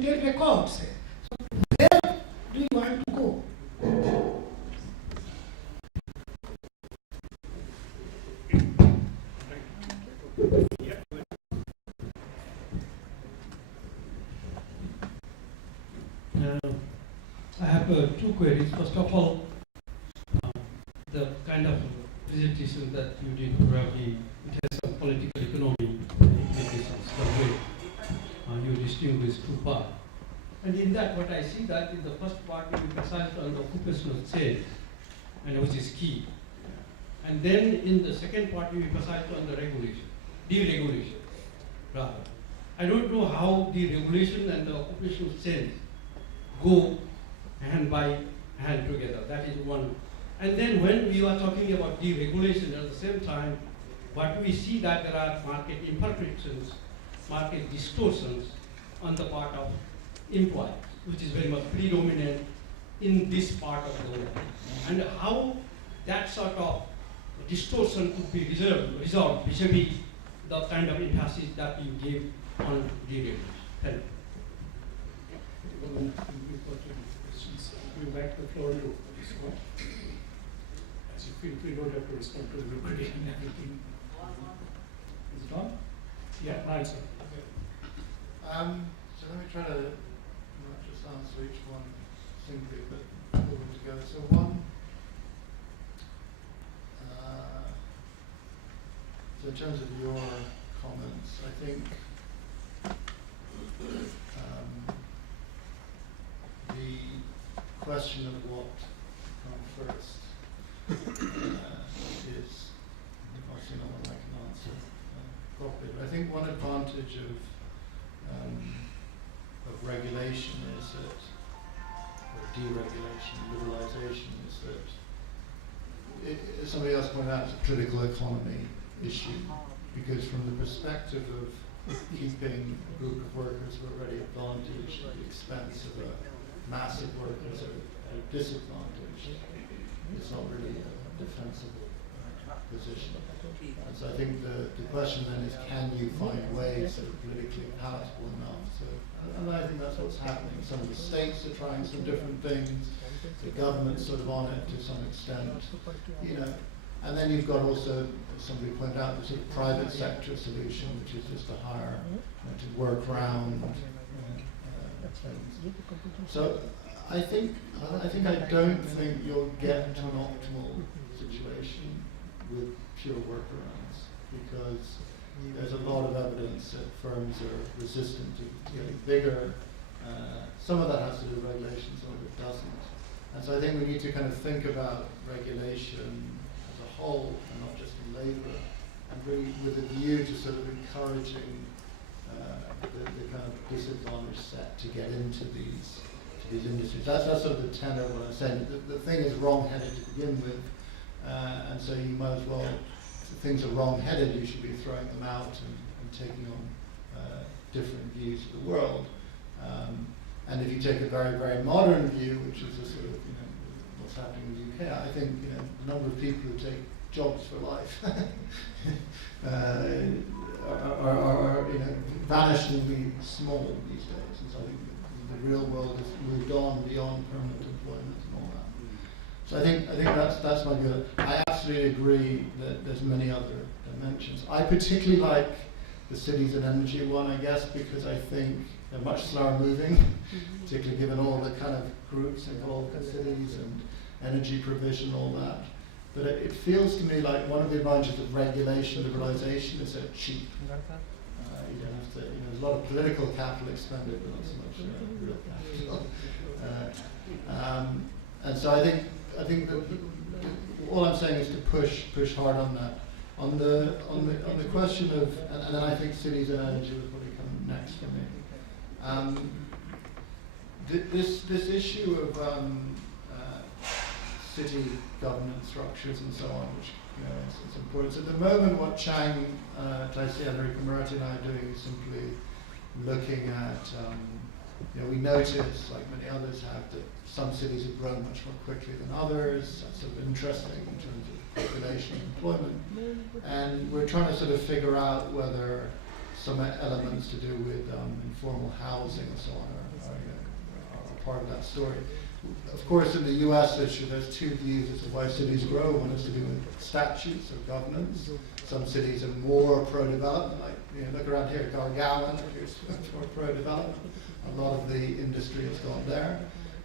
you take records. So where do you want to go? I have two queries. First of all, the kind of presentation that you did probably it has some political economy implications, the way you distinguish two parts. And in that, what I see that in the first part you emphasized on the occupational change, and which is key. And then in the second part you emphasized on the regulation, deregulation, rather. I don't know how the regulation and the occupational change go hand by hand together. That is one. And then when we are talking about deregulation at the same time, what we see that there are market imperfections, market distortions on the part of employers, which is very much predominant in this part of the world. And how that sort of distortion could be resolved vis-a-vis the kind of emphasis that you gave on deregulation. Thank you. We back the floor to you for this one. As you feel free, don't have to respond to everybody and everything. Is it on? Yeah, right, sir. Okay. So let me try to not just answer each one singly, but pull them together. So one, so in terms of your comments, I think the question of what comes first is obviously not one I can answer properly. But I think one advantage of regulation is that, or deregulation, liberalization, is that as somebody else pointed out, it's a political economy issue, because from the perspective of keeping a group of workers who are already advantaged at the expense of a massive workers are at a disadvantage, it's not really a defensible position. And so I think the question then is, can you find ways that are politically palatable enough to, and I think that's what's happening. Some of the states are trying some different things, the government's sort of on it to some extent, you know. And then you've got also, as somebody pointed out, the sort of private sector solution, which is just to hire, to work around things. So I don't think you'll get to an optimal situation with pure workarounds, because there's a lot of evidence that firms are resistant to getting bigger. Some of that has to do with regulation, some of it doesn't. And so I think we need to kind of think about regulation as a whole, and not just in labour, and really with a view to sort of encouraging the kind of disadvantaged set to get into these industries. That's sort of the tenor of what I'm saying. The thing is wrong-headed to begin with, and so you might as well, if things are wrong-headed, you should be throwing them out and taking on different views of the world. And if you take a very, very modern view, which is a sort of, you know, what's happening in the UK, I think, you know, the number of people who take jobs for life are you know, vanishingly small these days. And so I think the real world has moved on beyond permanent employment and all that. So I think that's my view. I absolutely agree that there's many other dimensions. I particularly like the cities and energy one, I guess, because I think they're much slower moving, particularly given all the kind of groups involved in cities and energy provision, all that. But it feels to me like one of the advantages of regulation, liberalization, is that it's cheap. You don't have to, you know, there's a lot of political capital expended, but not so much real capital. And so I think that all I'm saying is to push hard on that. On the question of, and then I think cities and energy will probably come next for me. This issue of city government structures and so on, which, you know, it's important. So at the moment, what Chang, Taisi, Enrico Moretti and I are doing is simply looking at, you know, we notice, like many others have, that some cities have grown much more quickly than others. That's sort of interesting in terms of population and employment. And we're trying to sort of figure out whether some elements to do with informal housing and so on are part of that story. Of course, in the US issue, there's two views as to why cities grow. One is to do with statutes or governance. Some cities are more pro-development, like, look around here, Gargalan, here's much more pro-development. A lot of the industry has gone there.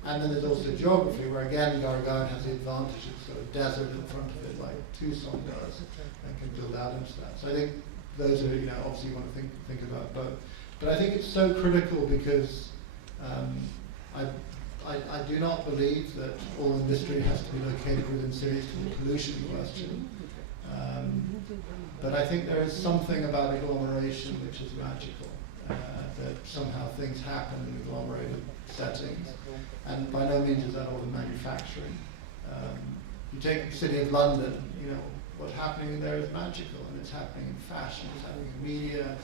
And then there's also geography, where again, Gargalan has the advantage of sort of desert in front of it, like Tucson does, and can build out into that. So I think those are, obviously you want to think about both. But I think it's so critical because I do not believe that all industry has to be located within cities to the pollution question. But I think there is something about agglomeration which is magical, that somehow things happen in agglomerated settings. And by no means is that all in manufacturing. You take the City of London, what's happening there is magical, and it's happening in fashion, it's happening in media,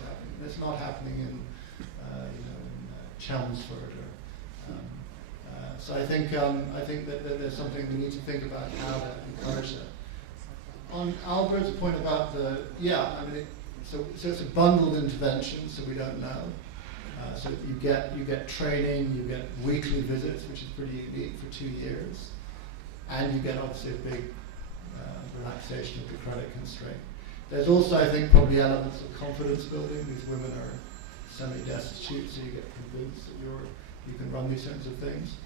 it's not happening in Chelmsford. So I think that there's something we need to think about how to encourage that. On Albert's point about so it's a bundled intervention, so we don't know. So you get training, you get weekly visits, which is pretty unique for 2 years, and you get obviously a big relaxation of the credit constraint. There's also, I think, probably elements of confidence building. These women are semi-destitute, so you get convinced that you can run these sorts of things.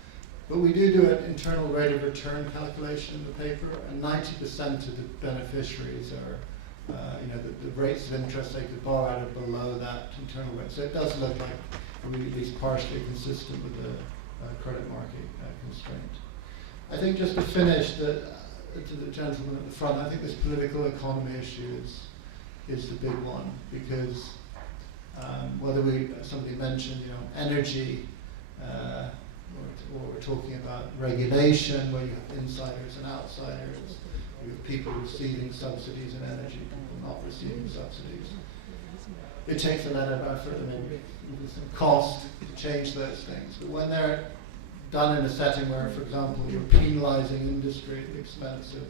But we do an internal rate of return calculation in the paper, and 90% of the beneficiaries are, the rates of interest they could borrow out are below that internal rate. So it does look like we're at least partially consistent with the credit market constraint. I think just to finish, to the gentleman at the front, I think this political economy issue is the big one, because whether somebody mentioned, energy, or we're talking about regulation, where you have insiders and outsiders, you have people receiving subsidies in energy, people not receiving subsidies. It takes a lot of effort and maybe some cost to change those things. But when they're done in a setting where, for example, you're penalizing industry at the expense of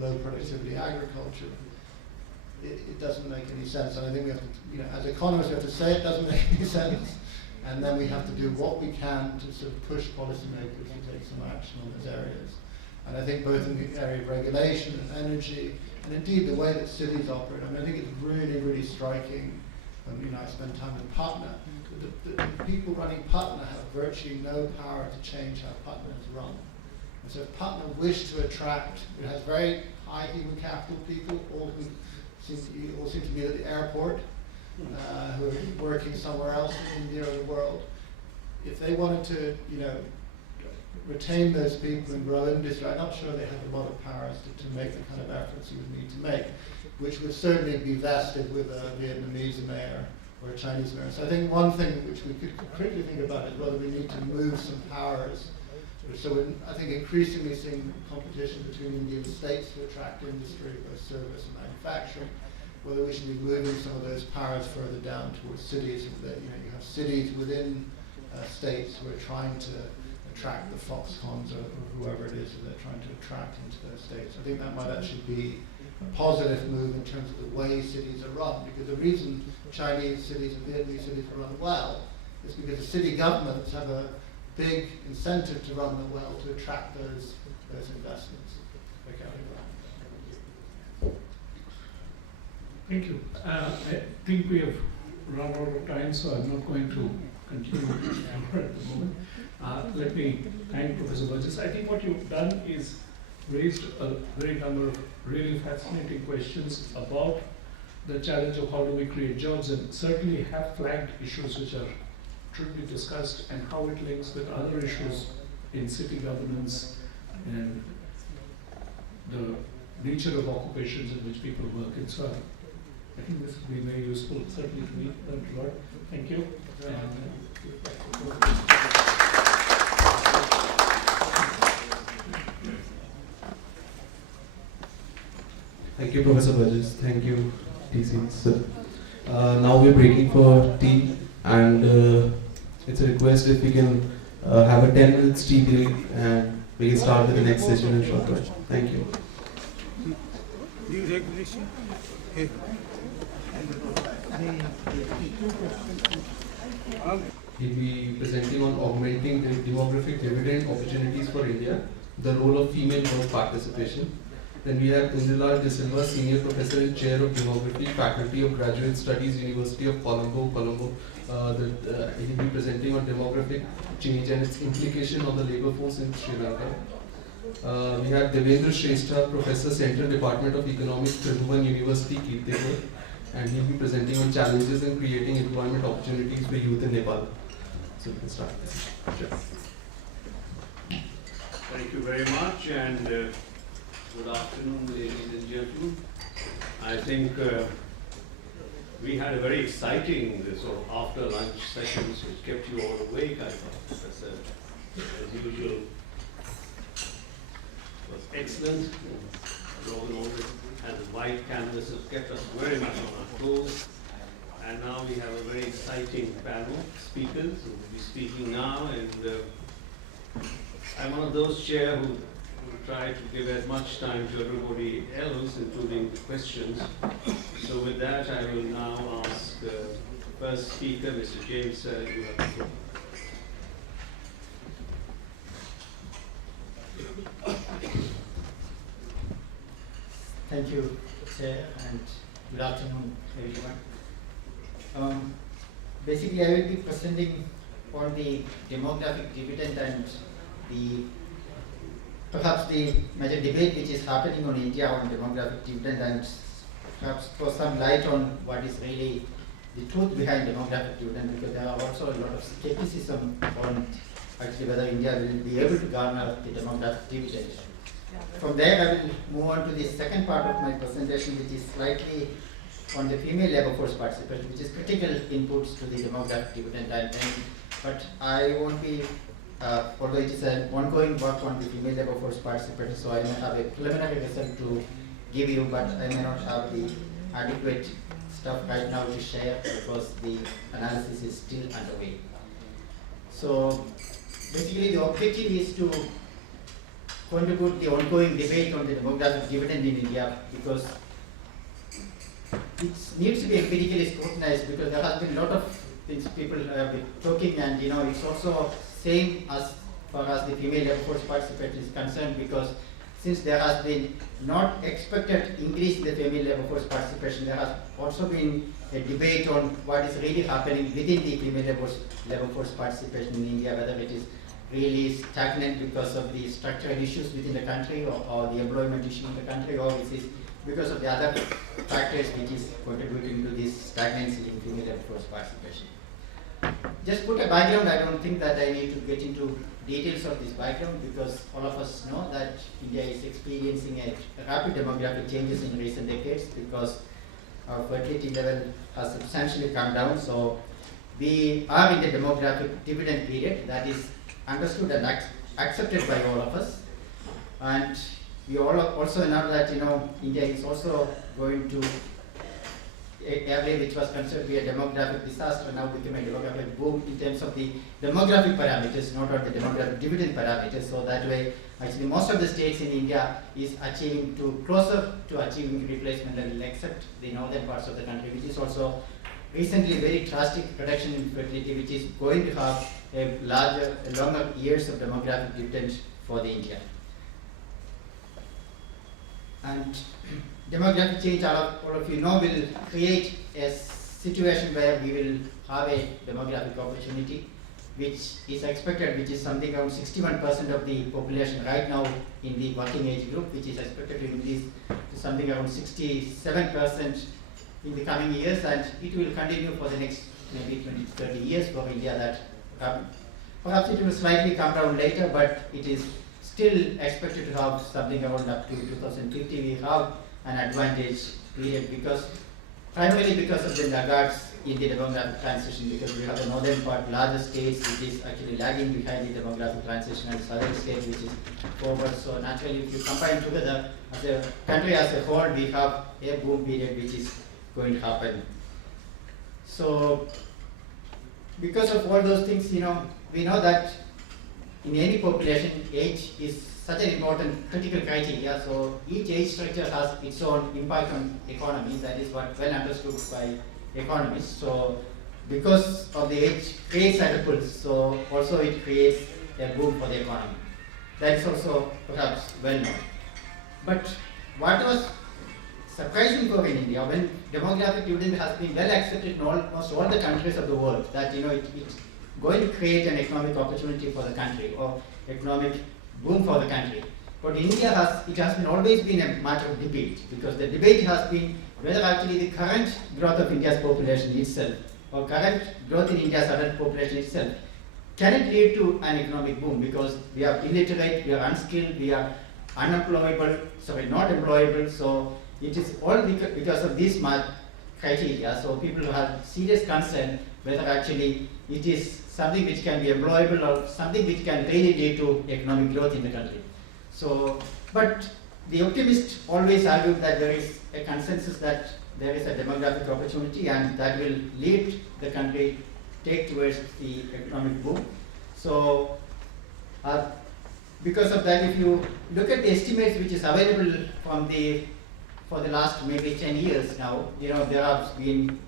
low productivity agriculture, it doesn't make any sense. And I think we have to, as economists, we have to say it doesn't make any sense. And then we have to do what we can to sort of push policymakers to take some action on those areas. And I think both in the area of regulation and energy, and indeed the way that cities operate, I think it's really, really striking. I spend time in Partha. The people running Partha have virtually no power to change how Partha is run. And so if Partha wish to attract, it has very high human capital people, all seem to be at the airport, who are working somewhere else in India or the world. If they wanted to, retain those people and grow industry, I'm not sure they have a lot of powers to make the kind of efforts you would need to make, which would certainly be vested with a Vietnamese mayor or a Chinese mayor. So I think one thing which we could critically think about is whether we need to move some powers. So we're, I think, increasingly seeing competition between Indian states to attract industry, both service and manufacturing, whether we should be moving some of those powers further down towards cities, so that you have cities within states who are trying to attract the Foxcons or whoever it is that they're trying to attract into those states. I think that might actually be a positive move in terms of the way cities are run, because the reason Chinese cities and Vietnamese cities are run well is because the city governments have a big incentive to run them well to attract those investments. Thank you. I think we have run out of time, so I'm not going to continue at the moment. Let me thank Professor Burgess. I think what you've done is raised a great number of really fascinating questions about the challenge of how do we create jobs, and certainly have flagged issues which are should be discussed and how it links with other issues in city governance and the nature of occupations in which people work and so on. I think this has been very useful, certainly to me. Thank you. Thank you, Professor Burgess. Thank you, TC. So, now we're breaking for tea, and it's a request if we can have a 10 minutes tea break, and we can start with the next session in short while. Thank you. Do you take this? Hey. He'll be presenting on augmenting the demographic dividend opportunities for India, the role of female work participation. Then we have Indira De Silva, Senior Professor and Chair of Demography, Faculty of Graduate Studies, University of Colombo. He'll be presenting on demographic change and its implication on the labor force in Sri Lanka. We have Devendra Shrestha, Professor, Central Department of Economics, Tribhuvan University, Kirtipur, and he'll be presenting on challenges in creating employment opportunities for youth in Nepal. So we can start. Sure. Thank you very much, and good afternoon, ladies and gentlemen. I think we had a very exciting sort of after lunch sessions which kept you all awake, I thought. Professor, as usual, was excellent. Robin always had a wide canvas, has kept us very much on our toes. And now we have a very exciting panel of speakers who will be speaking now. And I'm one of those chairs who try to give as much time to everybody else, including questions. So with that, I will now ask the first speaker, Mr. James, you have the floor. Thank you, Chair, and good afternoon, everyone. Basically, I will be presenting on the demographic dividend and perhaps the major debate which is happening on India on demographic dividend, and perhaps throw some light on what is really the truth behind demographic dividend, because there are also a lot of skepticism on actually whether India will be able to garner the demographic dividend. From there, I will move on to the second part of my presentation, which is slightly on the female labor force participation, which is critical inputs to the demographic dividend. But I won't be, although it is an ongoing work on the female labor force participation, so I may have a preliminary result to give you, but I may not have the adequate stuff right now to share because the analysis is still underway. So basically, the objective is to contribute the ongoing debate on the demographic dividend in India, because it needs to be empirically scrutinized, because there has been a lot of things people have been talking, and it's also same as far as the female labor force participation is concerned, because since there has been not expected increase in the female labor force participation, there has also been a debate on what is really happening within the female labor force participation in India, whether it is really stagnant because of the structural issues within the country, or the employment issue in the country, or it is because of the other factors which is contributing to this stagnancy in female labor force participation. Just put a background. I don't think that I need to get into details of this background, because all of us know that India is experiencing a rapid demographic changes in recent decades, because our fertility level has substantially come down. So we are in the demographic dividend period that is understood and accepted by all of us, and we all also know that India is also going to area which was considered to be a demographic disaster now become a demographic boom in terms of the demographic parameters, not on the demographic dividend parameters. So that way, actually, most of the states in India is achieving closer to achieving replacement level, except the northern parts of the country, which is also recently very drastic reduction in fertility, which is going to have a longer years of demographic dividend for the India. And demographic change, all of you know, will create a situation where we will have a demographic opportunity, which is expected, which is something around 61% of the population right now in the working age group, which is expected to increase to something around 67% in the coming years, and it will continue for the next maybe 20 to 30 years for India. That perhaps it will slightly come down later, but it is still expected to have something around up to 2050. We have an advantage period, primarily because of the laggards in the demographic transition, because we have the northern part, larger states, which is actually lagging behind the demographic transition, and southern states, which is forward. So naturally, if you combine together as a country as a whole, we have a boom period which is going to happen. So because of all those things, we know that in any population, age is such an important critical criteria. So each age structure has its own impact on economy. That is what well understood by economists. So because of the age creates a ripple, so also it creates a boom for the economy. That is also perhaps well known. But what was surprising for India, when demographic dividend has been well accepted in almost all the countries of the world, that it's going to create an economic opportunity for the country or economic boom for the country. But India has always been a matter of debate, because the debate has been whether actually the current growth of India's population itself or current growth in India's adult population itself can it lead to an economic boom, because we are illiterate, we are unskilled, we are unemployable, not employable. So it is all because of these criteria. So people have serious concern whether actually it is something which can be employable or something which can really lead to economic growth in the country. So, but the optimist always argued that there is a consensus that there is a demographic opportunity and that will lead the country take towards the economic boom. So, because of that, if you look at the estimates which is available for the last maybe 10 years now, there have been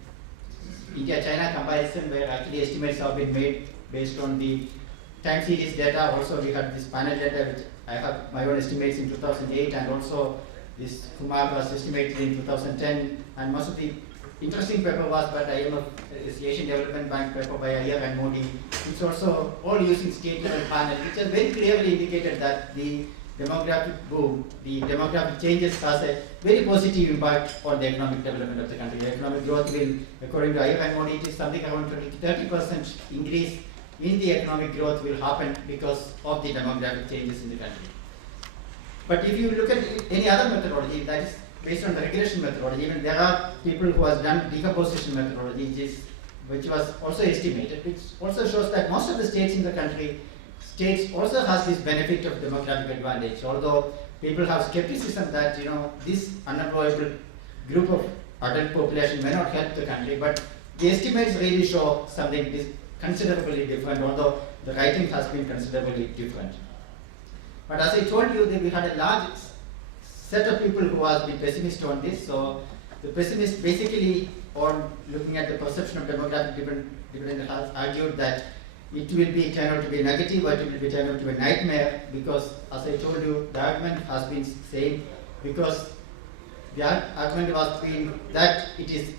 India-China comparison where actually estimates have been made based on the time series data. Also, we had this panel data, which I have my own estimates in 2008, and also this Kumar was estimated in 2010, and most of the interesting paper was by IMF, this Asian Development Bank paper by Iyer and Modi. It's also all using state level panel, which has very clearly indicated that the demographic boom, the demographic changes has a very positive impact on the economic development of the country. The economic growth will, according to Iyer and Modi, it is something around 20-30% increase in the economic growth will happen because of the demographic changes in the country. But if you look at any other methodology that is based on the regression methodology, even there are people who have done decomposition methodology, which was also estimated, which also shows that most of the states in the country, also has this benefit of demographic advantage. Although people have skepticism that this unemployable group of adult population may not help the country, but the estimates really show something considerably different, although the writing has been considerably different. But as I told you, that we had a large set of people who have been pessimist on this. So the pessimist basically on looking at the perception of demographic dividend has argued that it will be turned out to be negative, or it will be turned out to be a nightmare, because as I told you, the argument has been same, because the argument was been that it is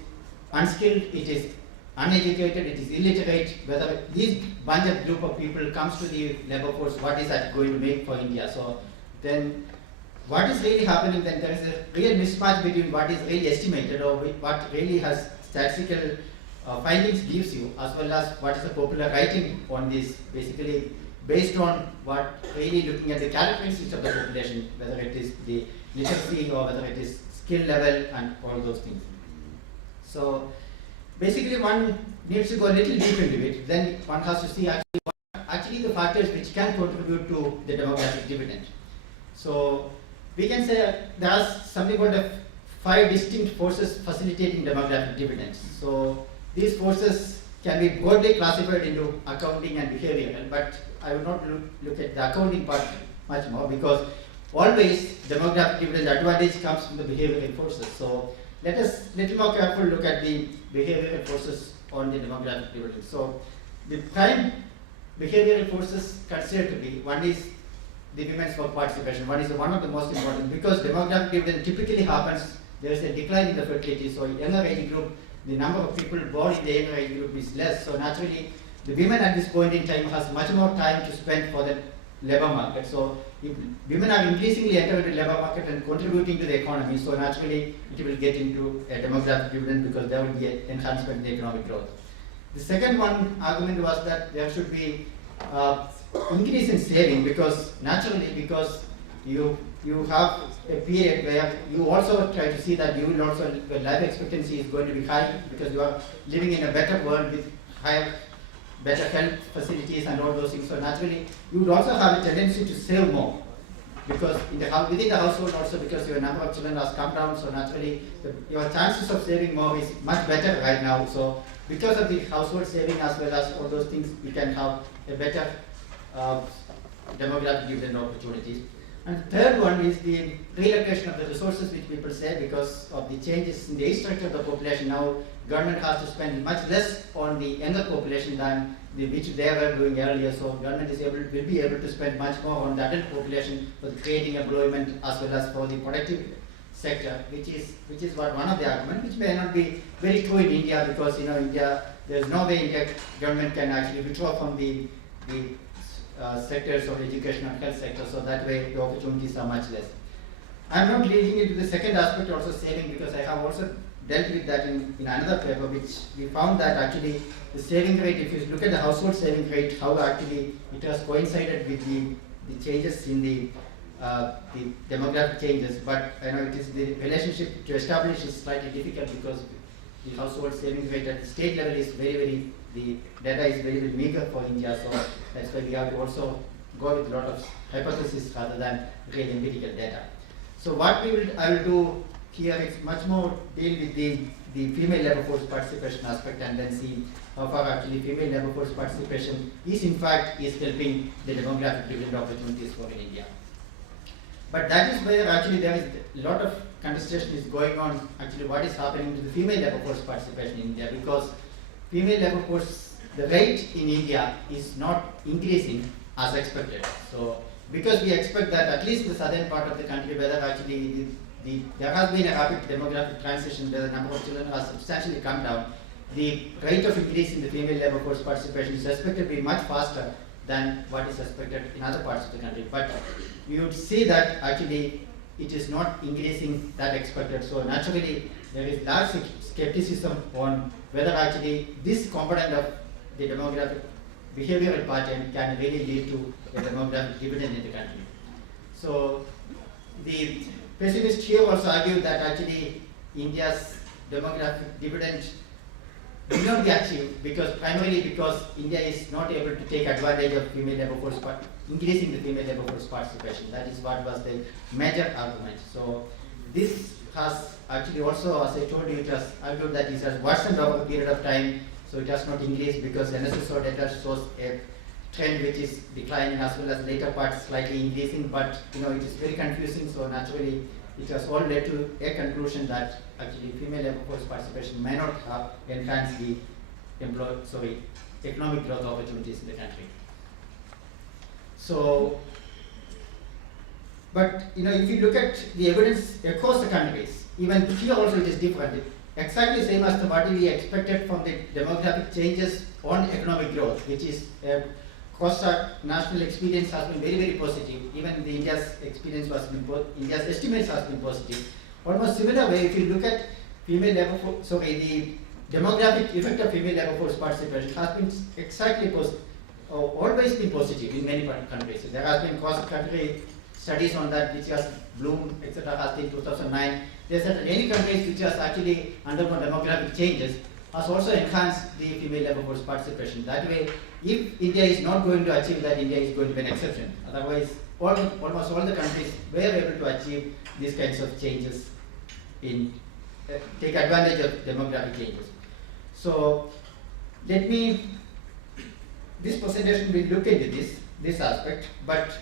unskilled, it is uneducated, it is illiterate. Whether this bunch of group of people comes to the labor force, what is that going to make for India? So then what is really happening, then there is a real mismatch between what is really estimated or what really has statistical findings gives you, as well as what is the popular writing on this, basically based on what really looking at the characteristics of the population, whether it is the literacy or whether it is skill level and all those things. So basically one needs to go a little deep into it. Then one has to see actually the factors which can contribute to the demographic dividend. So we can say there are something called 5 distinct forces facilitating demographic dividends. So these forces can be broadly classified into accounting and behavioral, but I will not look at the accounting part much more, because always demographic dividend advantage comes from the behavioral forces. So let us little more careful look at the behavioral forces on the demographic dividend. So the prime behavioral forces considered to be, one is the women's work participation. One is one of the most important, because demographic dividend typically happens, there is a decline in the fertility. So younger age group, the number of people born in the younger age group is less. So naturally, the women at this point in time has much more time to spend for the labor market. So if women are increasingly entering the labor market and contributing to the economy, so naturally it will get into a demographic dividend, because there will be an enhancement in the economic growth. The second one argument was that there should be increase in saving, because you have a period where you also try to see that you will also, the life expectancy is going to be high, because you are living in a better world with better health facilities and all those things. So naturally, you would also have a tendency to save more, because within the household also, because your number of children has come down. So naturally, your chances of saving more is much better right now. So because of the household saving as well as all those things, we can have a better demographic dividend opportunities. And the third one is the relocation of the resources, which people say because of the changes in the age structure of the population. Now government has to spend much less on the younger population than which they were doing earlier. So government will be able to spend much more on the adult population for creating employment as well as for the productive sector, which is what one of the arguments, which may not be very true in India, because India, there is no way India government can actually withdraw from the sectors of education and health sector, so that way the opportunities are much less. I am not leading into the second aspect, also saving, because I have also dealt with that in another paper, which we found that actually the saving rate, if you look at the household saving rate, how actually it has coincided with the changes in the demographic changes, but it is the relationship to establish is slightly difficult, because the household saving rate at the state level is the data is very meager for India, so that's why we have to also go with a lot of hypothesis rather than real empirical data. So what I will do here is much more deal with the female labor force participation aspect, and then see how far actually female labor force participation is in fact helping the demographic dividend opportunities for India. But that is where actually there is a lot of contestation is going on, actually what is happening to the female labor force participation in India, because female labor force, the rate in India is not increasing as expected. So because we expect that at least the southern part of the country, whether actually there has been a rapid demographic transition where the number of children has substantially come down, the rate of increase in the female labor force participation is expected to be much faster than what is expected in other parts of the country. But we would see that actually it is not increasing that expected. So naturally there is large skepticism on whether actually this component of the demographic behavioral pattern can really lead to a demographic dividend in the country. So the pessimists here also argue that actually India's demographic dividend will not be achieved primarily because India is not able to take advantage of female labor force increasing the female labor force participation. That is what was the major argument. So this has actually also, as I told you, it has argued that it has worsened over a period of time. So it has not increased because NSSO data shows a trend which is declining as well as later parts slightly increasing, but it is very confusing. So naturally it has all led to a conclusion that actually female labor force participation may not have enhanced the economic growth opportunities in the country. So, but if you look at the evidence across the countries, even here also it is different. Exactly same as what we expected from the demographic changes on economic growth, which is COSTAC national experience has been very positive. Even the India's experience India's estimates has been positive. Almost similar way, if you look at female labor force, the demographic effect of female labor force participation has been exactly always been positive in many countries. There has been cross-country studies on that, which has Bloom, etc. has been 2009. There are certain any countries which has actually undergone demographic changes has also enhanced the female labor force participation. That way, if India is not going to achieve that, India is going to be an exception. Otherwise, almost all the countries were able to achieve these kinds of changes take advantage of demographic changes. So, this presentation will look into this aspect, but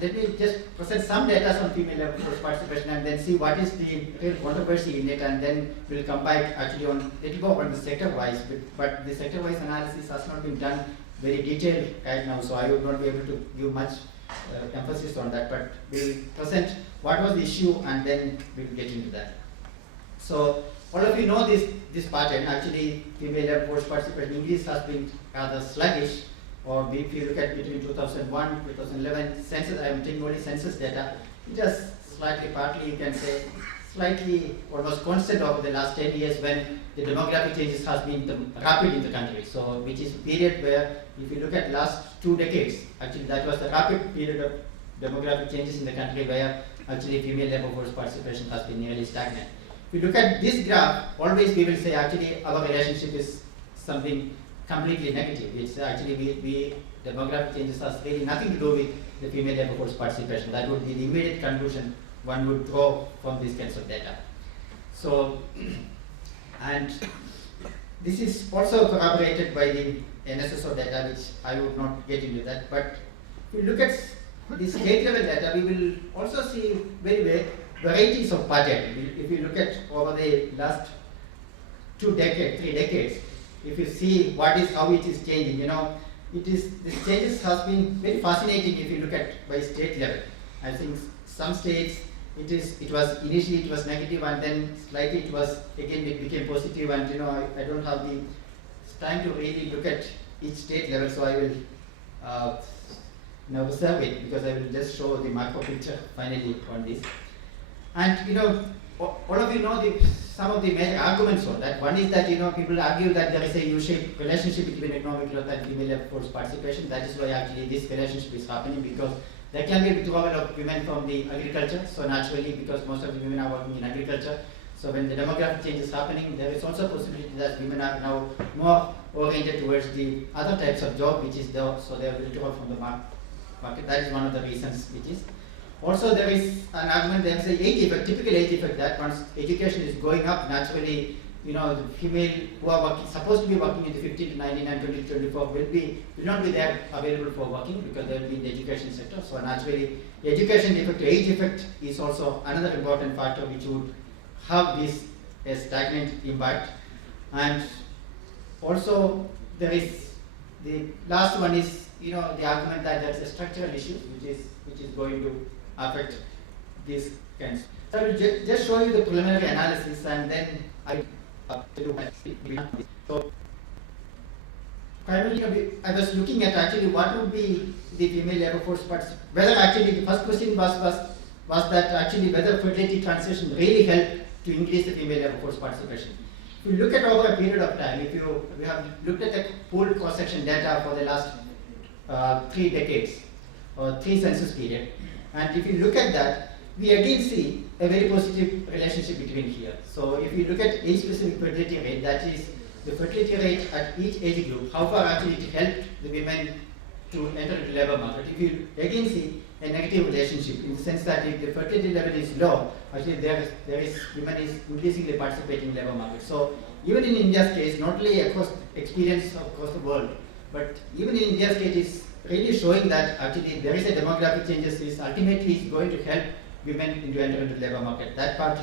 let me just present some data on female labor force participation and then see what is the real controversy in it, and then we'll come back actually on little more on the sector-wise, but the sector-wise analysis has not been done very detailed right now, so I would not be able to give much emphasis on that, but we'll present what was the issue and then we'll get into that. So all of you know this pattern. Actually, female labor force participation increase has been rather sluggish, or if you look at between 2001 2011 census, I am taking only census data, it has slightly, partly you can say, slightly almost constant over the last 10 years when the demographic changes has been rapid in the country. So which is a period where if you look at last 2 decades, actually that was the rapid period of demographic changes in the country where actually female labor force participation has been nearly stagnant. If you look at this graph, always we will say actually our relationship is something completely negative. It's actually demographic changes has really nothing to do with the female labor force participation. That would be the immediate conclusion one would draw from these kinds of data. So, and this is also corroborated by the NSSO data, which I would not get into that. But if you look at the state level data, we will also see very varieties of pattern. If you look at over the last 3 decades, if you see how it is changing, this changes has been very fascinating if you look at by state level. I think some states initially it was negative, and then slightly it became positive, and I don't have the time to really look at each state level, so I will now reserve it, because I will just show the macro picture finally on this. And all of you know some of the major arguments for that. One is that people argue that there is a U-shaped relationship between economic growth and female labor force participation. That is why actually this relationship is happening, because there can be withdrawal of women from the agriculture. So naturally, because most of the women are working in agriculture, so when the demographic change is happening, there is also a possibility that women are now more oriented towards the other types of job, which is so they are withdrawn from the market. That is one of the reasons which is. Also, there is an argument, there is a typical age effect, that once education is going up, naturally, the female who are supposed to be working in the 15 to 19 and 20 to 24 will not be there available for working, because they will be in the education sector. So naturally, the education effect, age effect is also another important factor which would have this a stagnant impact. And also, there is the last one is the argument that there is a structural issue which is going to affect these kinds. So I will just show you the preliminary analysis, and then I will do. So primarily, I was looking at actually what would be the female labor force participation. Whether actually the first question was that actually whether fertility transition really helped to increase the female labor force participation. If you look at over a period of time, we have looked at the pooled cross-section data for the last 3 decades or 3 census period, and if you look at that, we again see a very positive relationship between here. So if you look at age-specific fertility rate, that is the fertility rate at each age group, how far actually it helped the women to enter into labor market. If you again see a negative relationship, in the sense that if the fertility level is low, actually women is increasingly participating in labor market. So even in India's case, not only across the world, but even in India's case, is really showing that actually there is a demographic changes is ultimately going to help women to enter into the labor market. That part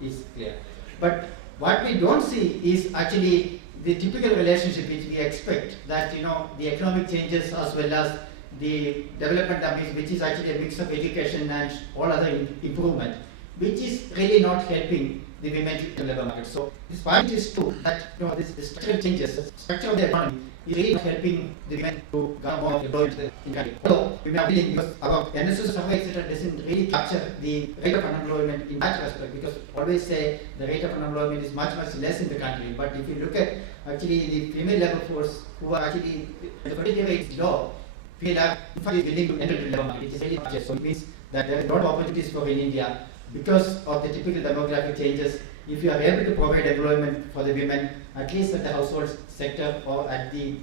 is clear. But what we don't see is actually the typical relationship which we expect, that the economic changes as well as the development of which is actually a mix of education and all other improvement, which is really not helping the women to the labor market. So this part is true that this structural changes, the structure of the economy is really not helping the women to get more employment in the country. Although we are dealing because our NSS survey etc. doesn't really capture the rate of unemployment in that respect, because always say the rate of unemployment is much less in the country. But if you look at actually the female labor force who are actually the fertility rate is low, female are willing to enter the labor market. It is really not. So it means that there are a lot of opportunities for in India because of the typical demographic changes. If you are able to provide employment for the women, at least at the household sector or at the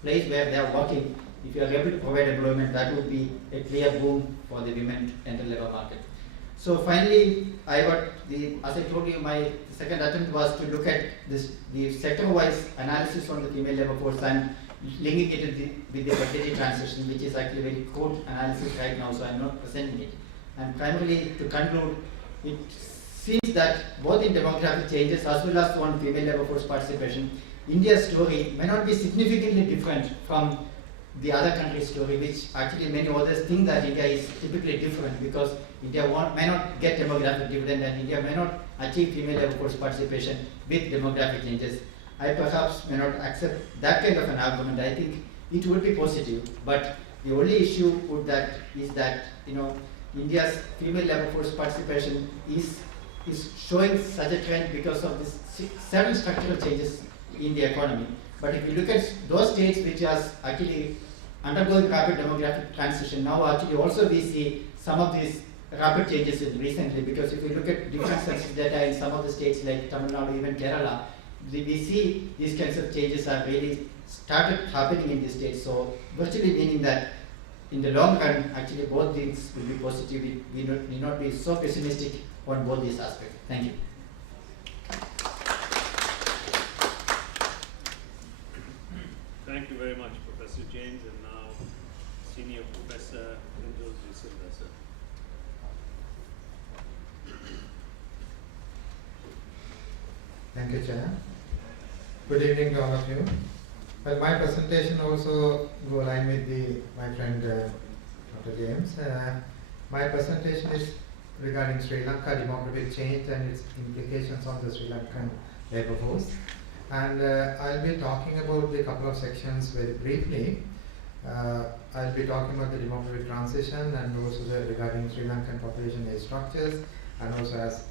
place where they are working, if you are able to provide employment, that would be a clear boom for the women to enter the labor market. So finally, as I told you, my second attempt was to look at the sector-wise analysis on the female labor force and linking it with the fertility transition, which is actually a very crude analysis right now, so I am not presenting it. And primarily, to conclude, it seems that both in demographic changes as well as on female labor force participation, India's story may not be significantly different from the other country's story, which actually many others think that India is typically different because India may not get demographic dividend and India may not achieve female labor force participation with demographic changes. I perhaps may not accept that kind of an argument. I think it would be positive, but the only issue is that India's female labor force participation is showing such a trend because of this certain structural changes in the economy. But if you look at those states which are actually undergoing rapid demographic transition, now actually also we see some of these rapid changes recently, because if you look at different census data in some of the states like Tamil Nadu, even Kerala, we see these kinds of changes are really started happening in these states. So virtually meaning that in the long run, actually both things will be positive. We need not be so pessimistic on both these aspects. Thank you. Thank you very much, Professor James, and now Senior Professor Indus Visinda, sir. Thank you, Chair. Good evening to all of you. Well, my presentation also go line with my friend Dr. James. My presentation is regarding Sri Lanka demographic change and its implications on the Sri Lankan labour force. And I'll be talking about a couple of sections very briefly. I'll be talking about the demographic transition and also regarding Sri Lankan population age structures, and also as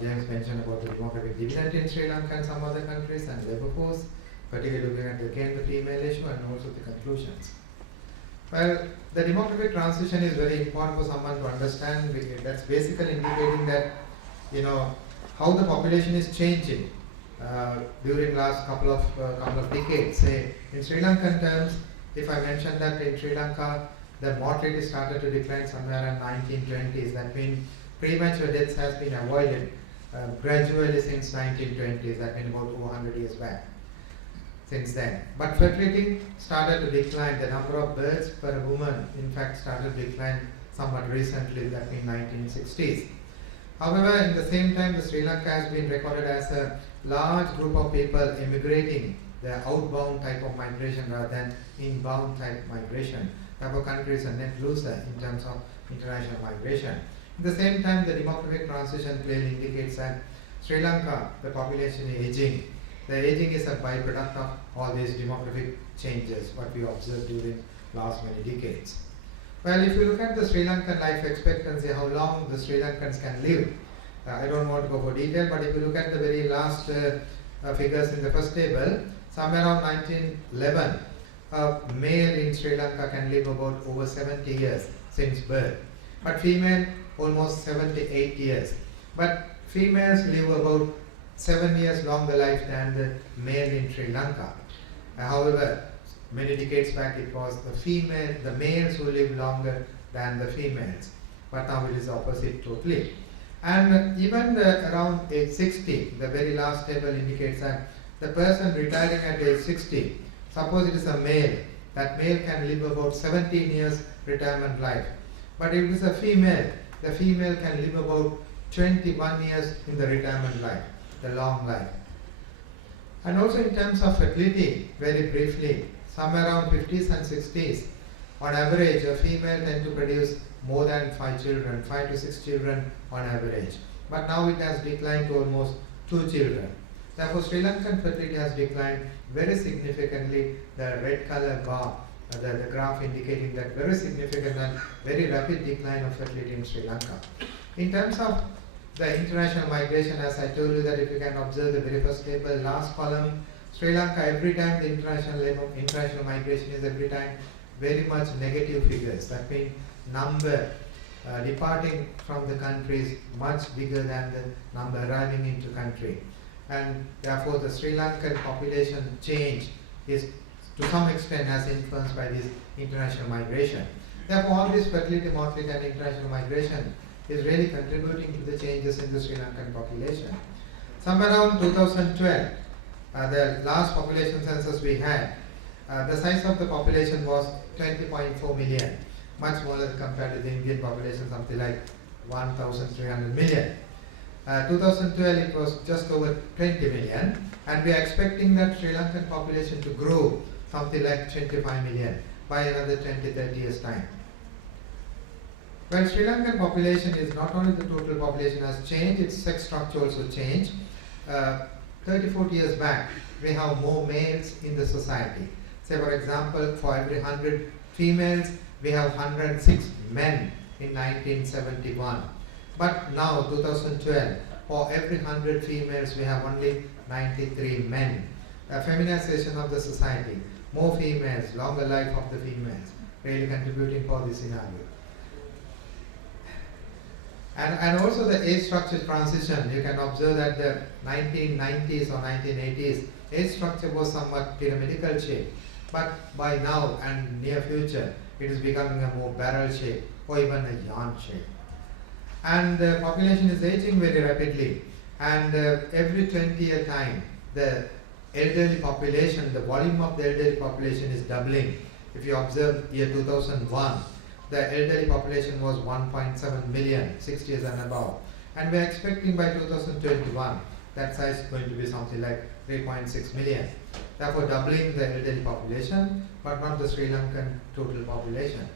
James mentioned about the demographic dividend in Sri Lanka and some other countries, and labour force, particularly looking at again the female issue and also the conclusions. Well, the demographic transition is very important for someone to understand. That's basically indicating that, you know, how the population is changing during last couple of decades. Say in Sri Lankan terms, if I mention that in Sri Lanka the mortality started to decline somewhere in 1920s, that means premature deaths has been avoided gradually since 1920s, that means about 200 years back since then. But fertility started to decline. The number of births per woman in fact started to decline somewhat recently, that means 1960s. However, in the same time, the Sri Lanka has been recorded as a large group of people immigrating, the outbound type of migration rather than inbound type migration. Our country is a net loser in terms of international migration. At the same time, the demographic transition clearly indicates that Sri Lanka, the population is aging. The aging is a byproduct of all these demographic changes, what we observed during last many decades. Well, if you look at the Sri Lankan life expectancy, how long the Sri Lankans can live, I don't want to go for detail, but if you look at the very last figures in the first table, somewhere around 1911, a male in Sri Lanka can live about over 70 years since birth, but female almost 78 years. But females live about 7 years longer life than the male in Sri Lanka. However, many decades back it was the males who live longer than the females, but now it is opposite totally. And even around age 60, the very last table indicates that the person retiring at age 60, suppose it is a male, that male can live about 17 years retirement life. But if it is a female, the female can live about 21 years in the retirement life, the long life. And also in terms of fertility, very briefly, somewhere around 50s and 60s, on average, a female tends to produce more than 5 children, 5 to 6 children on average. But now it has declined to almost 2 children. Therefore, Sri Lankan fertility has declined very significantly. The red color bar, the graph indicating that very significant and very rapid decline of fertility in Sri Lanka. In terms of the international migration, as I told you that if you can observe the very first table, last column, Sri Lanka, every time the international migration is every time very much negative figures. That means number departing from the country is much bigger than the number arriving into country. And therefore the Sri Lankan population change is to some extent has influenced by this international migration. Therefore all this fertility, mortality and international migration is really contributing to the changes in the Sri Lankan population. Somewhere around 2012, the last population census we had, the size of the population was 20.4 million, much smaller compared to the Indian population, something like 1,300 million. 2012 it was just over 20 million, and we are expecting that Sri Lankan population to grow something like 25 million by another 20-30 years time. Well, Sri Lankan population is not only the total population has changed, its sex structure also changed. 30-40 years back, we have more males in the society. Say for example, for every 100 females, we have 106 men in 1971. But now, 2012, for every 100 females, we have only 93 men. A feminization of the society, more females, longer life of the females, really contributing for this scenario. And also the age structure transition, you can observe that the 1990s or 1980s, age structure was somewhat pyramidal shape. But by now and near future, it is becoming a more barrel shape or even a yarn shape. And the population is aging very rapidly. And every 20-year time, the elderly population, the volume of the elderly population is doubling. If you observe year 2001, the elderly population was 1.7 million, 60 years and above. And we are expecting by 2021, that size is going to be something like 3.6 million. Therefore, doubling the elderly population, but not the Sri Lankan total population.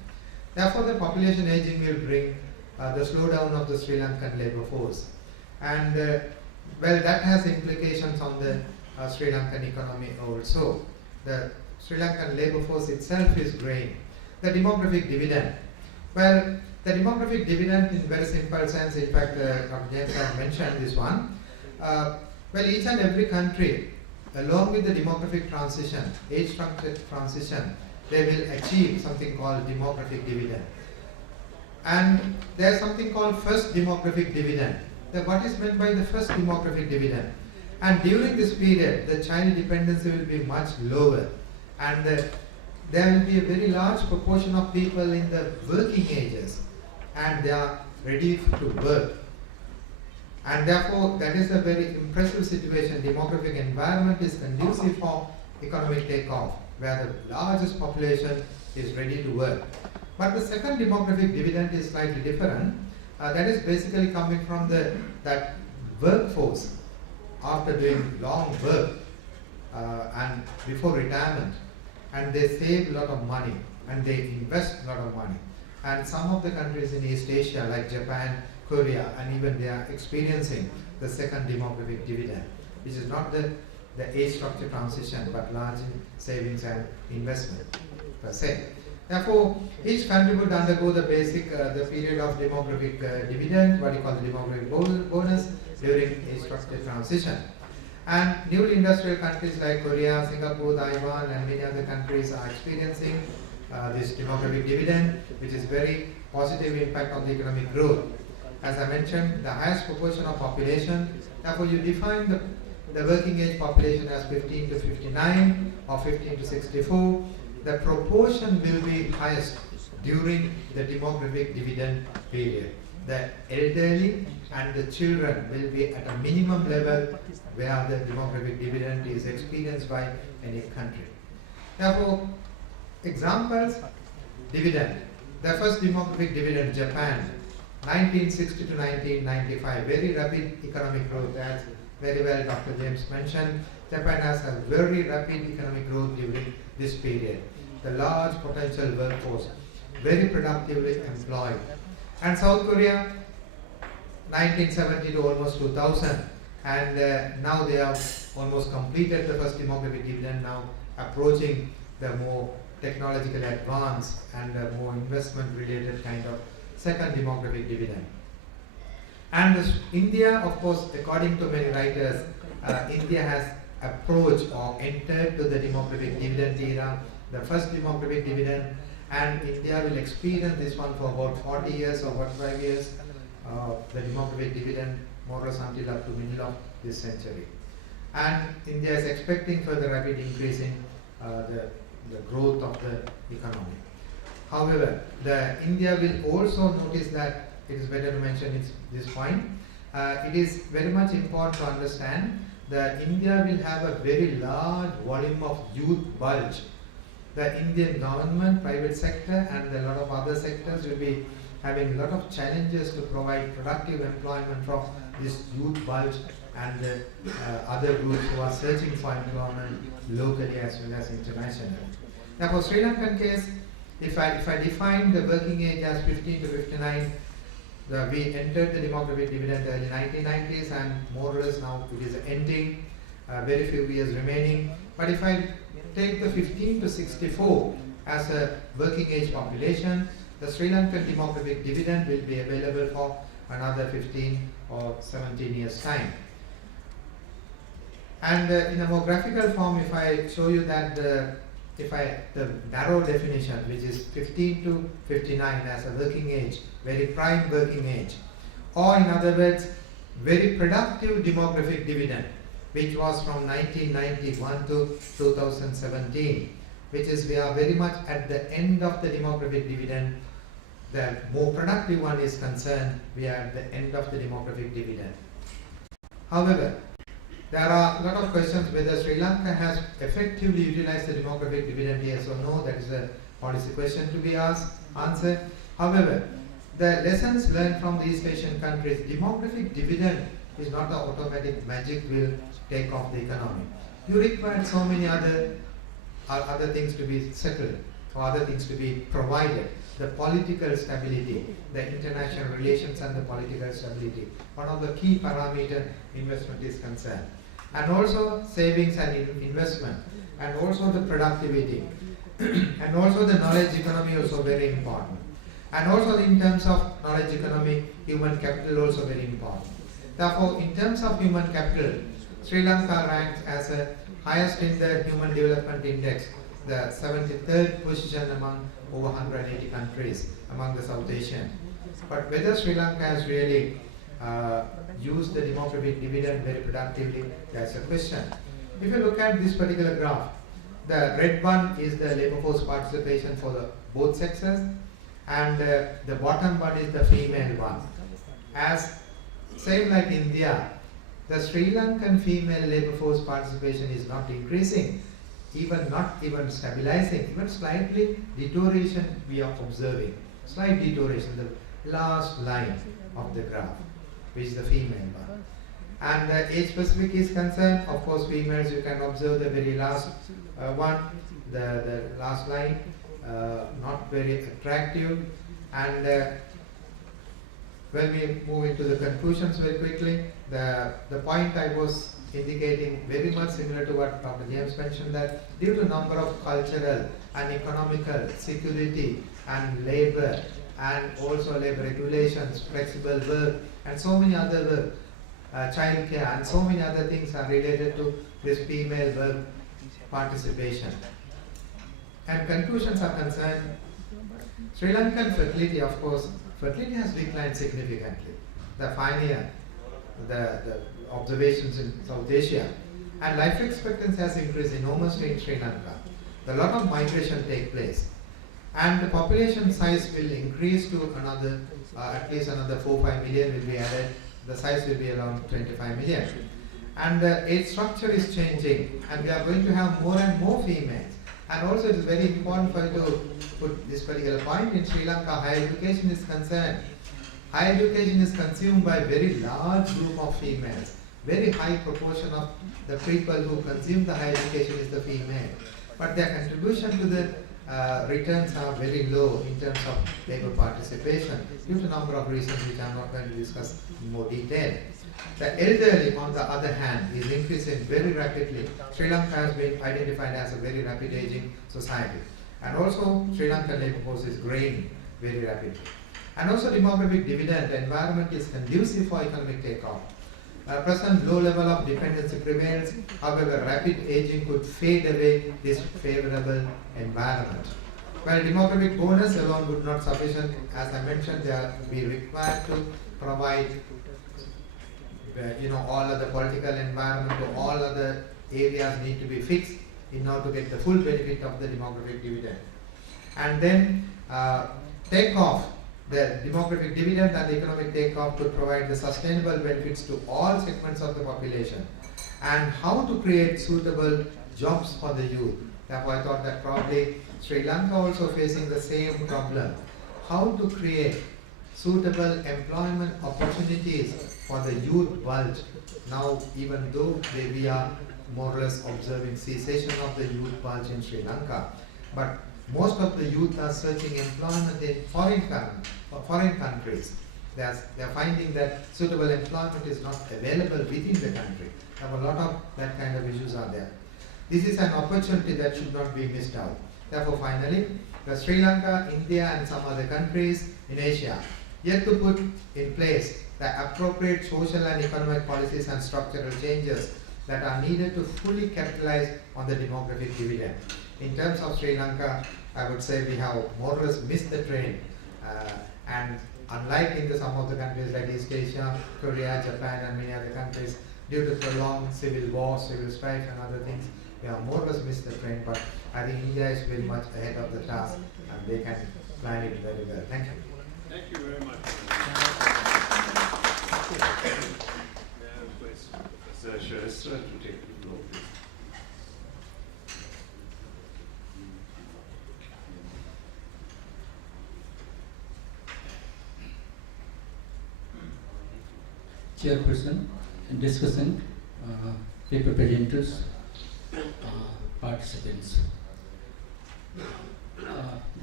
Therefore, the population aging will bring the slowdown of the Sri Lankan labour force. And well, that has implications on the Sri Lankan economy also. The Sri Lankan labour force itself is growing. The demographic dividend. Well, the demographic dividend in very simple sense, in fact, Dr. James has mentioned this one. Well, each and every country, along with the demographic transition, age structure transition, they will achieve something called demographic dividend. And there is something called first demographic dividend. What is meant by the first demographic dividend? And during this period, the child dependency will be much lower, and there will be a very large proportion of people in the working ages, and they are ready to work. And therefore, that is a very impressive situation. Demographic environment is conducive for economic takeoff, where the largest population is ready to work. But the second demographic dividend is slightly different. That is basically coming from that workforce after doing long work and before retirement, and they save a lot of money and they invest a lot of money. And some of the countries in East Asia like Japan, Korea, and even they are experiencing the second demographic dividend, which is not the age structure transition, but large savings and investment per se. Therefore, each country would undergo the basic, the period of demographic dividend, what you call the demographic bonus, during age structure transition. And newly industrial countries like Korea, Singapore, Taiwan, and many other countries are experiencing this demographic dividend, which is very positive impact on the economic growth. As I mentioned, the highest proportion of population, therefore you define the working age population as 15 to 59 or 15 to 64. The proportion will be highest during the demographic dividend period. The elderly and the children will be at a minimum level where the demographic dividend is experienced by any country. Therefore, examples, dividend. The first demographic dividend, Japan, 1960 to 1995, very rapid economic growth, as very well Dr. James mentioned. Japan has a very rapid economic growth during this period. The large potential workforce, very productively employed. And South Korea, 1970 to almost 2000, and now they have almost completed the first demographic dividend, now approaching the more technologically advanced and more investment related kind of second demographic dividend. And India, of course, according to many writers, India has approached or entered to the demographic dividend era, the first demographic dividend, and India will experience this one for about 40 years or 45 years, the demographic dividend more or less until up to middle of this century. And India is expecting further rapid increase in the growth of the economy. However, India will also notice that it is better to mention this point. It is very much important to understand that India will have a very large volume of youth bulge. The Indian government, private sector, and a lot of other sectors will be having a lot of challenges to provide productive employment for this youth bulge and other groups who are searching for employment locally as well as internationally. Now, for Sri Lankan case, if I define the working age as 15 to 59, we entered the demographic dividend early 1990s, and more or less now it is ending, very few years remaining. But if I take the 15 to 64 as a working age population, the Sri Lankan demographic dividend will be available for another 15 or 17 years time. And in a more graphical form, if I show you that the narrow definition, which is 15 to 59 as a working age, very prime working age, or in other words, very productive demographic dividend, which was from 1991 to 2017, which is we are very much at the end of the demographic dividend. The more productive one is concerned, we are at the end of the demographic dividend. However, there are a lot of questions whether Sri Lanka has effectively utilized the demographic dividend, yes or no. That is a policy question to be answered. However, the lessons learned from the East Asian countries, demographic dividend is not the automatic magic will take off the economy. You require so many other things to be settled, or other things to be provided. The political stability, the international relations and the political stability, one of the key parameter investment is concerned. And also savings and investment, and also the productivity, and also the knowledge economy also very important. And also in terms of knowledge economy, human capital also very important. Therefore, in terms of human capital, Sri Lanka ranks as the highest in the Human Development Index, the 73rd position among over 180 countries among the South Asian. But whether Sri Lanka has really used the demographic dividend very productively, that's a question. If you look at this particular graph, the red one is the labor force participation for the both sexes, and the bottom one is the female one. As same like India, the Sri Lankan female labor force participation is not increasing, not even stabilizing, even slightly deterioration we are observing. Slight deterioration, the last line of the graph, which is the female one. And age specific is concerned, of course females you can observe the very last one, the last line, not very attractive. And when we move into the conclusions very quickly, the point I was indicating very much similar to what Dr. James mentioned, that due to number of cultural and economical, security and labor, and also labor regulations, flexible work, and so many other work, child care, and so many other things are related to this female work participation. And conclusions are concerned, Sri Lankan fertility, of course, fertility has declined significantly. The 5 year, the observations in South Asia, and life expectancy has increased enormously in Sri Lanka. A lot of migration take place, and the population size will increase to another, at least another 4-5 million will be added. The size will be around 25 million. And the age structure is changing, and we are going to have more and more females. And also it is very important for you to put this particular point in Sri Lanka. Higher education is concerned. Higher education is consumed by a very large group of females. Very high proportion of the people who consume the higher education is the female. But their contribution to the returns are very low in terms of labor participation due to a number of reasons which I am not going to discuss in more detail. The elderly, on the other hand, is increasing very rapidly. Sri Lanka has been identified as a very rapid aging society. And also Sri Lankan labor force is growing very rapidly. And also demographic dividend, the environment is conducive for economic takeoff. Present low level of dependency prevails, however rapid aging could fade away this favorable environment. While demographic bonus alone would not sufficient, as I mentioned, they are be required to provide all other political environment, or all other areas need to be fixed in order to get the full benefit of the demographic dividend. And then take off the demographic dividend and the economic takeoff to provide the sustainable benefits to all segments of the population, and how to create suitable jobs for the youth. Therefore, I thought that probably Sri Lanka also facing the same problem. How to create suitable employment opportunities for the youth bulge. Now, even though we are more or less observing cessation of the youth bulge in Sri Lanka, but most of the youth are searching employment in foreign countries. They are finding that suitable employment is not available within the country. A lot of that kind of issues are there. This is an opportunity that should not be missed out. Therefore, finally, the Sri Lanka, India, and some other countries in Asia yet to put in place the appropriate social and economic policies and structural changes that are needed to fully capitalize on the demographic dividend. In terms of Sri Lanka, I would say we have more or less missed the train, and unlike in some of the countries like East Asia, Korea, Japan, and many other countries, due to prolonged civil war, civil strife, and other things, we have more or less missed the train. But I think India is very much ahead of the task, and they can plan it very well. Thank you. Thank you very much. May I request Professor Shrestha to take the floor, please. Chairperson, discussant, paper presenters, participants.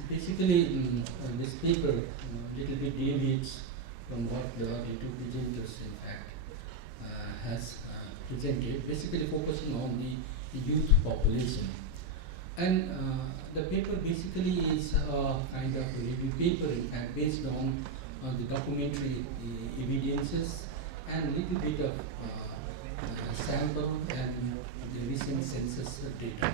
Basically, this paper little bit deviates from what the other two presenters, in fact, has presented, basically focusing on the youth population. And the paper basically is a kind of a review paper, in fact, based on the documentary evidences and little bit of sample and the recent census data.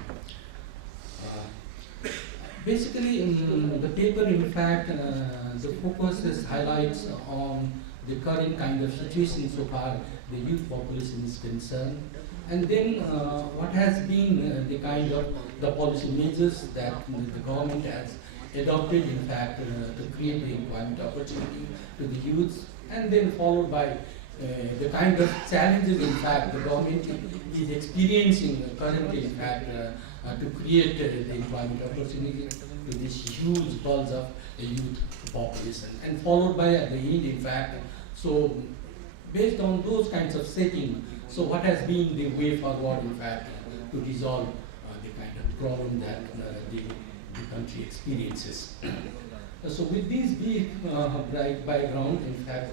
Basically, the paper, in fact, the focus is highlights on the current kind of situation so far the youth population is concerned, and then what has been the kind of the policy measures that the government has adopted, in fact, to create the employment opportunity to the youths, and then followed by the kind of challenges, in fact, the government is experiencing currently, in fact, to create the employment opportunity to this huge bulge of the youth population, and followed by at the end, in fact. So based on those kinds of settings, so what has been the way forward, in fact, to resolve the kind of problem that the country experiences. So with this brief background, in fact,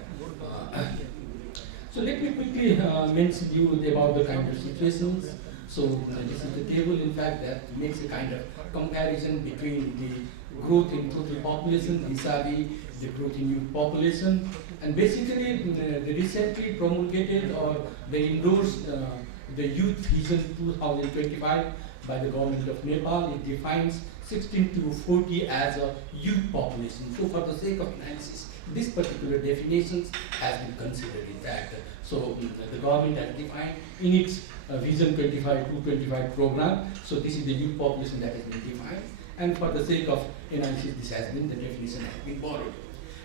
so let me quickly mention you about the kind of situations. So this is the table, in fact, that makes a kind of comparison between the growth in total population vis-a-vis the growth in youth population. And basically, the recently promulgated or the endorsed the Youth Vision 2025 by the government of Nepal, it defines 16 to 40 as a youth population. So for the sake of analysis, this particular definition has been considered, in fact. So the government has defined in its Vision 25 program. So this is the youth population that has been defined, and for the sake of analysis, this has been the definition has been borrowed.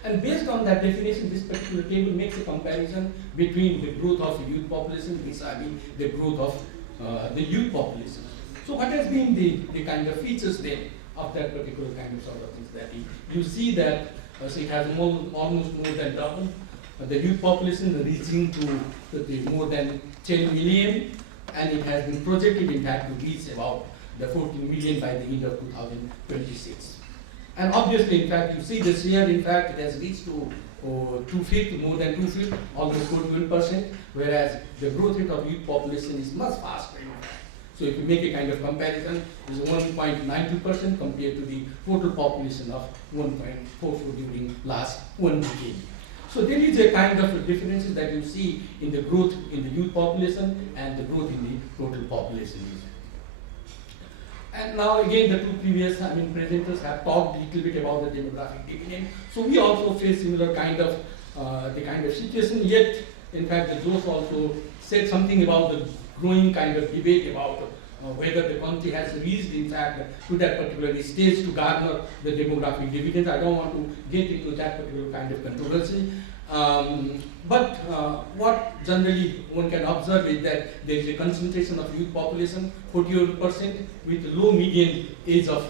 And based on that definition, this particular table makes a comparison between the growth of the youth population vis-a-vis the growth of the youth population. So what has been the kind of features then of that particular kind of sort of things that you see that so it has almost more than double the youth population reaching to the more than 10 million, and it has been projected, in fact, to reach about the 14 million by the end of 2026. And obviously, in fact, you see this year, in fact, it has reached to more than 2/5, almost 41%, whereas the growth rate of youth population is much faster. So if you make a kind of comparison, it is 1.92% compared to the total population of 1.44 during last 1 decade. So there is a kind of differences that you see in the growth in the youth population and the growth in the total population. And now again, the two previous presenters have talked a little bit about the demographic dividend. So we also face similar kind of the kind of situation. Yet, in fact, the Josh also said something about the growing kind of debate about whether the country has reached, in fact, to that particular stage to garner the demographic dividend. I don't want to get into that particular kind of controversy. But what generally one can observe is that there is a concentration of youth population, 48%, with low median age of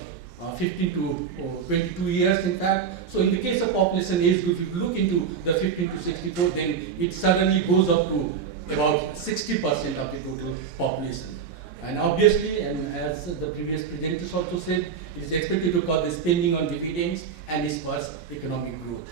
15 to 22 years, in fact. So in the case of population age group, if you look into the 15 to 64, then it suddenly goes up to about 60% of the total population. And obviously, and as the previous presenters also said, it is expected to cause the spending on dividends and spurs economic growth.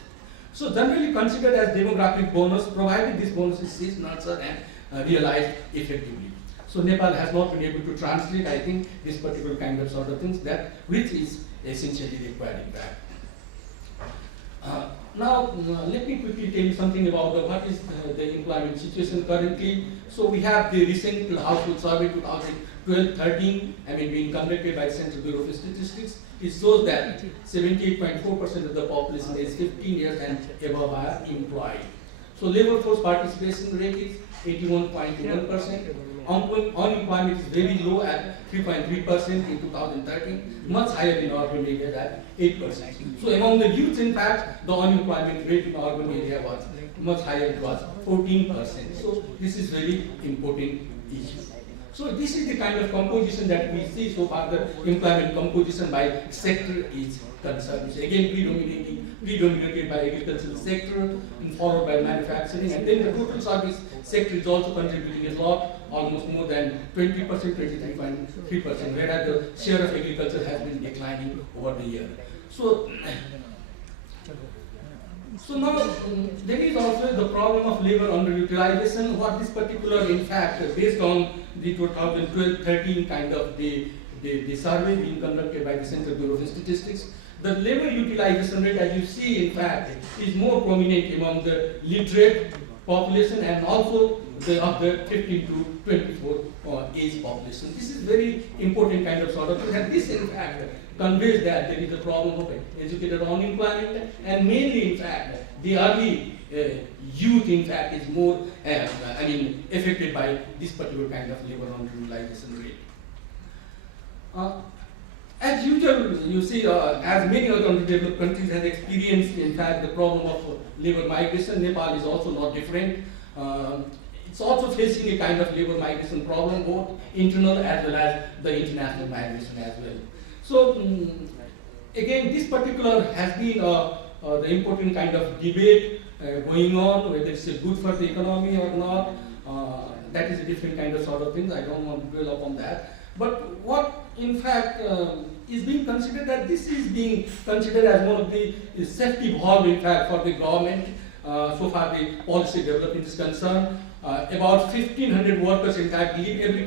So generally considered as demographic bonus, provided this bonus is nurtured and realized effectively. So Nepal has not been able to translate, I think, this particular kind of sort of things that which is essentially required, in fact. Now, let me quickly tell you something about what is the employment situation currently. So we have the recent household survey 2012-13, being conducted by the Central Bureau of Statistics. It shows that 78.4% of the population is 15 years and above are employed. So labor force participation rate is 81.1%. Unemployment is very low at 3.3% in 2013, much higher in urban areas at 8%. So among the youth, in fact, the unemployment rate in urban area was much higher, it was 14%. So this is very important issue. So this is the kind of composition that we see so far. The employment composition by sector is concern. It's again predominated by agricultural sector and followed by manufacturing, and then the total service sector is also contributing a lot, almost more than 20%, 23.3%, whereas the share of agriculture has been declining over the year. So now there is also the problem of labor underutilization. What this particular, in fact, based on the 2012-13 kind of the survey being conducted by the Central Bureau of Statistics, the labor utilization rate, as you see, in fact, is more prominent among the literate population and also of the 15 to 24 age population. This is very important kind of sort of thing, and this, in fact, conveys that there is a problem of educated unemployment, and mainly, in fact, the early youth, in fact, is more, affected by this particular kind of labor underutilization rate. As usual, you see, as many other underdeveloped countries have experienced, in fact, the problem of labor migration, Nepal is also not different. It's also facing a kind of labor migration problem, both internal as well as the international migration as well. So, again, this particular has been the important kind of debate going on, whether it's good for the economy or not. That is a different kind of sort of things. I don't want to dwell upon that. But what, in fact, is being considered, that this is being considered as one of the safety valve, in fact, for the government. So far, the policy development is concerned. About 1,500 workers, in fact, leave the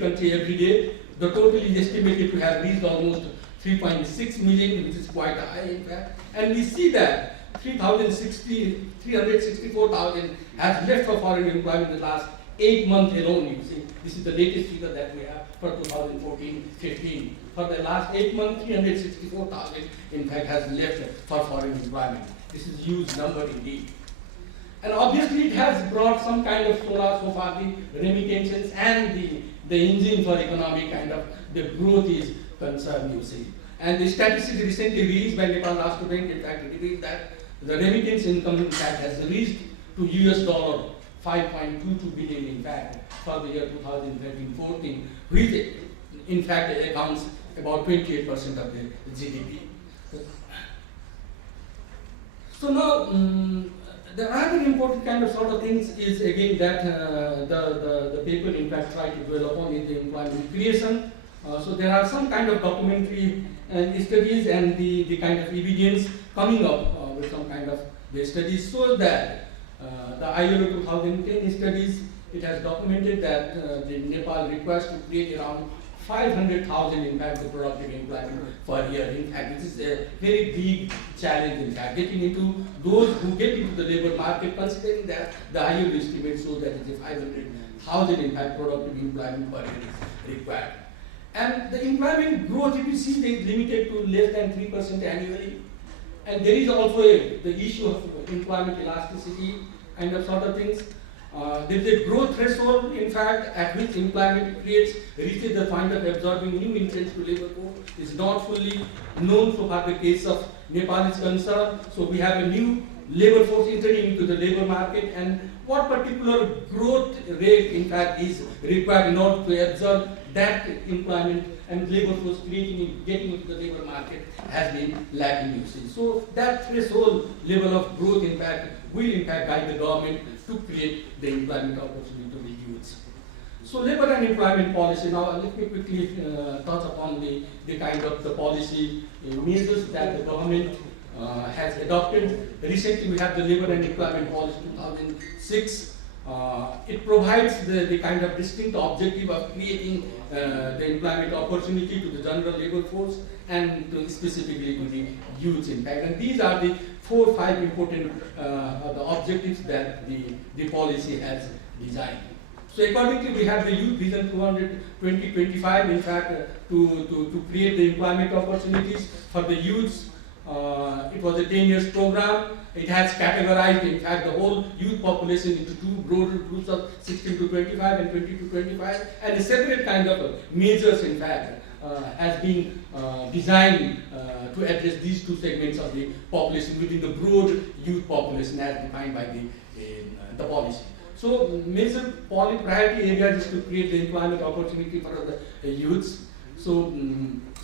country every day. The total is estimated to have reached almost 3.6 million, which is quite high, in fact. And we see that 364,000 has left for foreign employment in the last 8 months alone. You see, this is the latest figure that we have for 2014-15. For the last 8 months, 364,000, in fact, has left for foreign employment. This is a huge number indeed. And obviously, it has brought some kind of solar so far, the remittances and the engine for economic kind of the growth is concerned, you see. And the statistics recently released by Nepal Last Bank, in fact, revealed that the remittance income, in fact, has reached to $5.22 billion, in fact, for the year 2013-14, which, in fact, accounts about 28% of the GDP. So now, the other important kind of sort of things is again that the paper, in fact, try to dwell upon in the employment creation. So there are some kind of documentary studies and the kind of evidence coming up with some kind of the studies, so that the ILO 2010 studies, it has documented that the Nepal requires to create around 500,000, in fact, the productive employment per year. In fact, this is a very big challenge, in fact, getting into those who get into the labor market, considering that the ILO estimate shows that it is 500,000, in fact, productive employment per year is required. And the employment growth, if you see, they is limited to less than 3% annually. And there is also the issue of employment elasticity kind of sort of things. There is a growth threshold, in fact, at which employment reaches the point of absorbing new entrants to labor force. Is not fully known so far the case of Nepal is concerned. So we have a new labor force entering into the labor market, and what particular growth rate, in fact, is required in order to absorb that employment and labor force getting into the labor market has been lacking, you see. So that threshold level of growth, in fact, will in fact guide the government to create the employment opportunity to the youths. So labor and employment policy. Now let me quickly touch upon the kind of the policy measures that the government has adopted. Recently we have the labor and employment policy 2006. It provides the kind of distinct objective of creating the employment opportunity to the general labor force and specifically to the youths, in fact. And these are the 4 or 5 important the objectives that the policy has designed. So accordingly, we have the Youth Vision 2025, in fact, to create the employment opportunities for the youths. It was a 10 years program. It has categorized, in fact, the whole youth population into 2 broader groups of 16 to 25 and 20 to 25, and a separate kind of measures, in fact, has been designed to address these 2 segments of the population within the broad youth population as defined by the policy. So major priority areas is to create the employment opportunity for the youths. So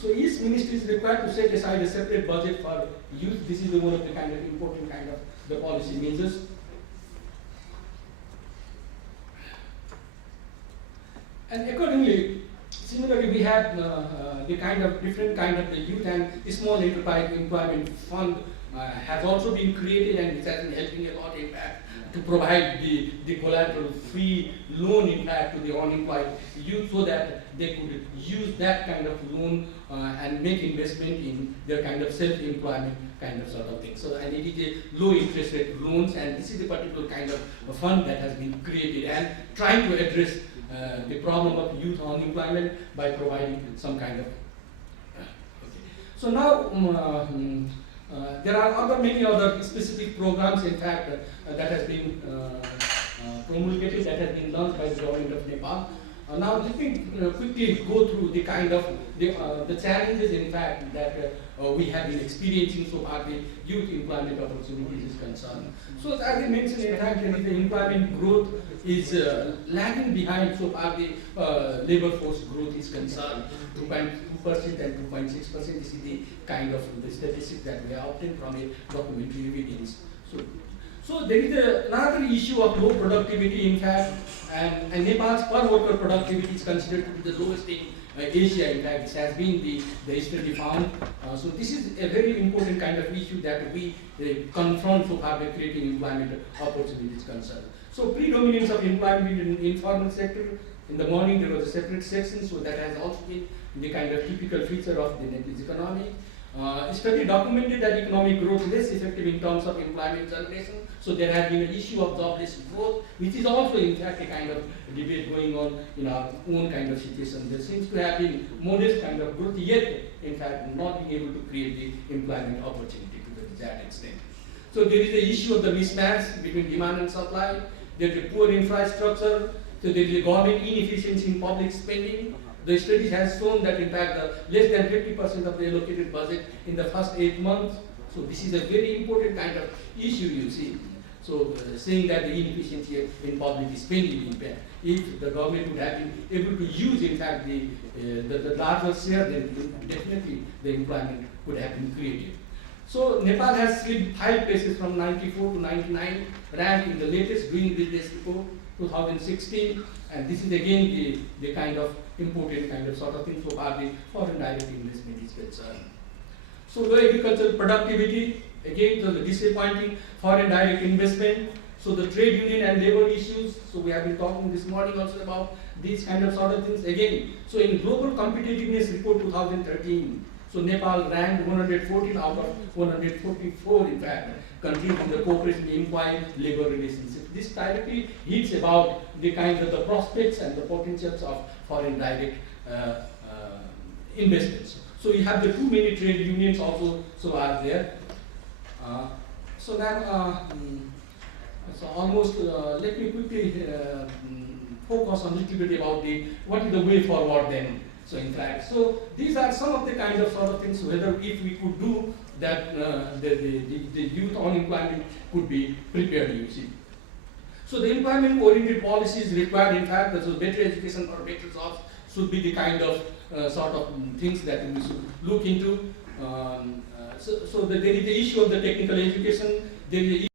So each ministry is required to set aside a separate budget for youth. This is one of the kind of important kind of the policy measures. And accordingly, similarly, we have the kind of different kind of the youth and small enterprise employment fund has also been created, and it has been helping a lot, in fact, to provide the collateral-free loan, in fact, to the unemployed youth, so that they could use that kind of loan and make investment in their kind of self-employment kind of sort of thing. So, and it is a low interest rate loans, and this is the particular kind of a fund that has been created and trying to address the problem of youth unemployment by providing some kind of. Okay. So now there are many other specific programs, in fact, that has been promulgated, that has been launched by the government of Nepal. Now let me quickly go through the kind of the challenges, in fact, that we have been experiencing so far the youth employment opportunities is concerned. So as I mentioned, in fact, the employment growth is lagging behind so far the labor force growth is concerned. 2.2% and 2.6%. This is the kind of the statistics that we have obtained from a documentary evidence. So there is another issue of low productivity, in fact, and Nepal's per worker productivity is considered to be the lowest in Asia. In fact, this has been the study found. So this is a very important kind of issue that we confront so far by creating employment opportunities concerned. So predominance of employment in informal sector. In the morning there was a separate section, so that has also been the kind of typical feature of the Nepalese economy. Study documented that economic growth is less effective in terms of employment generation. So there has been an issue of jobless growth, which is also in fact a kind of debate going on in our own kind of situation. There seems to have been modest kind of growth, yet in fact not being able to create the employment opportunity to that extent. So there is the issue of the mismatch between demand and supply. There is a poor infrastructure. So there is a government inefficiency in public spending. The study has shown that in fact less than 50% of the allocated budget in the first 8 months. So this is a very important kind of issue, you see. So saying that the inefficiency in public spending, in fact, if the government would have been able to use in fact the larger share, then definitely the employment would have been created. So Nepal has slipped 5 places from 94 to 99, ranked in the latest Doing Business report 2016, and this is again the kind of important kind of sort of thing so far the foreign direct investment is concerned. So low agricultural productivity, again the disappointing foreign direct investment. So the trade union and labor issues, so we have been talking this morning also about these kind of sort of things again. So in Global Competitiveness Report 2013, so Nepal ranked 114 out of 144 in fact countries in the cooperation employee labor relationship. This directly hits about the kind of the prospects and the potentials of foreign direct investments. So you have the too many trade unions also so are there. So now, so almost let me quickly focus on a little bit about what is the way forward then. So in fact, so these are some of the kind of sort of things whether if we could do that the youth unemployment could be prepared, you see. So the employment oriented policies required in fact that so better education or better jobs should be the kind of sort of things that we should look into. So there is the issue of the technical education, there is the